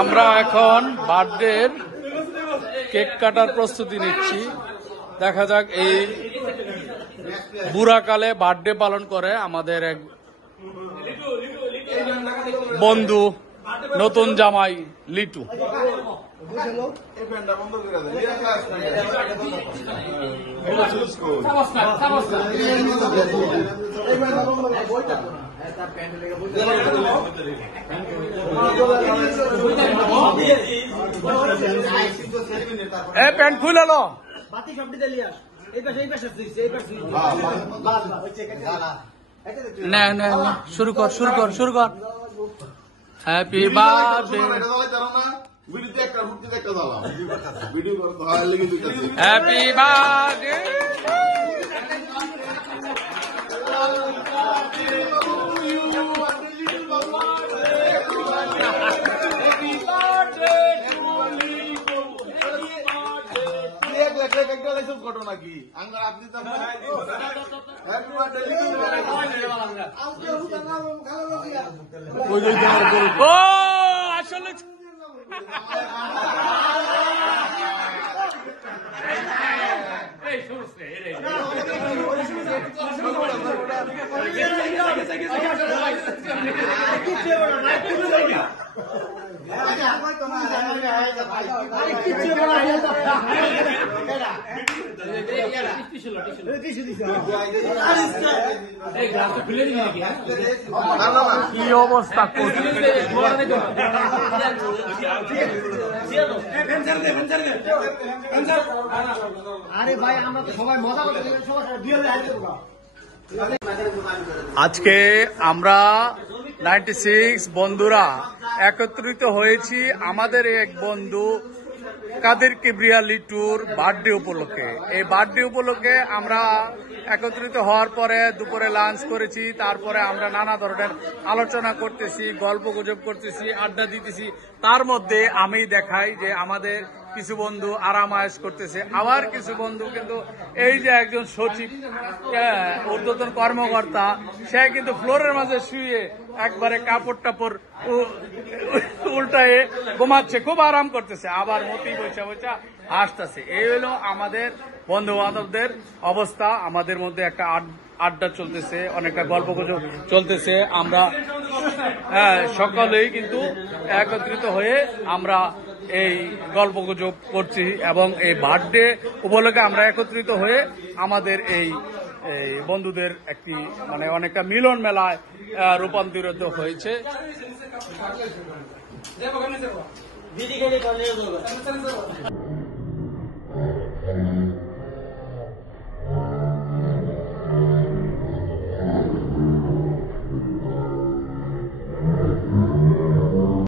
আমরা এখন বার্থডের কেক কাটার প্রস্তুতি নিচ্ছি। দেখা যাক এই বুড়াকালে বার্থডে পালন করে আমাদের এক বন্ধু, নতুন জামাই লিটু। প্যান্ট খুলে লো। শুরু কর শুরু কর শুরু কর। Happy birthday, happy birthday. ঘটনা কি আপনি ও আসলে কি অবস্থা করছে। আরে ভাই আমরা তো সবাই মজা করতে আজকে আমরা 96 বন্ধুরা একত্রিত হয়েছি আমাদের এক বন্ধু কাদের কিবরিয়া লিটুর বার্থডে উপলক্ষে। এই বার্থডে উপলক্ষে আমরা একত্রিত হওয়ার পরে দুপুরে লাঞ্চ করেছি। তারপরে আমরা নানা ধরনের আলোচনা করতেছি, গল্প গুজব করতেছি, আড্ডা দিতেছি। তার মধ্যে আমি দেখাই যে আমাদের কিছু বন্ধু আরাম আয়েশ করতেছে, আবার কিছু বন্ধু কিন্তু এই যে একজন সচিব ঊর্ধ্বতন কর্মকর্তা, সে কিন্তু ফ্লোরের মাঝে শুয়ে একবারে কাপড় টাপড় উল্টায়ে ঘুমাচ্ছে, খুব আরাম করতেছে। আবার মতি বৈশা বৈশা হাসতেছে। এই হলো আমাদের বন্ধু বান্ধবদের অবস্থা। আমাদের মধ্যে একটা আড্ডা চলতেছে, অনেকটা গল্প গুজব চলতেছে। আমরা সকলেই কিন্তু একত্রিত হয়ে আমরা এই গল্প গুজব করছি এবং এই বার্থডে উপলক্ষে আমরা একত্রিত হয়ে আমাদের এই বন্ধুদের একটি মানে অনেকটা মিলন মেলায় রূপান্তরিত হয়েছে।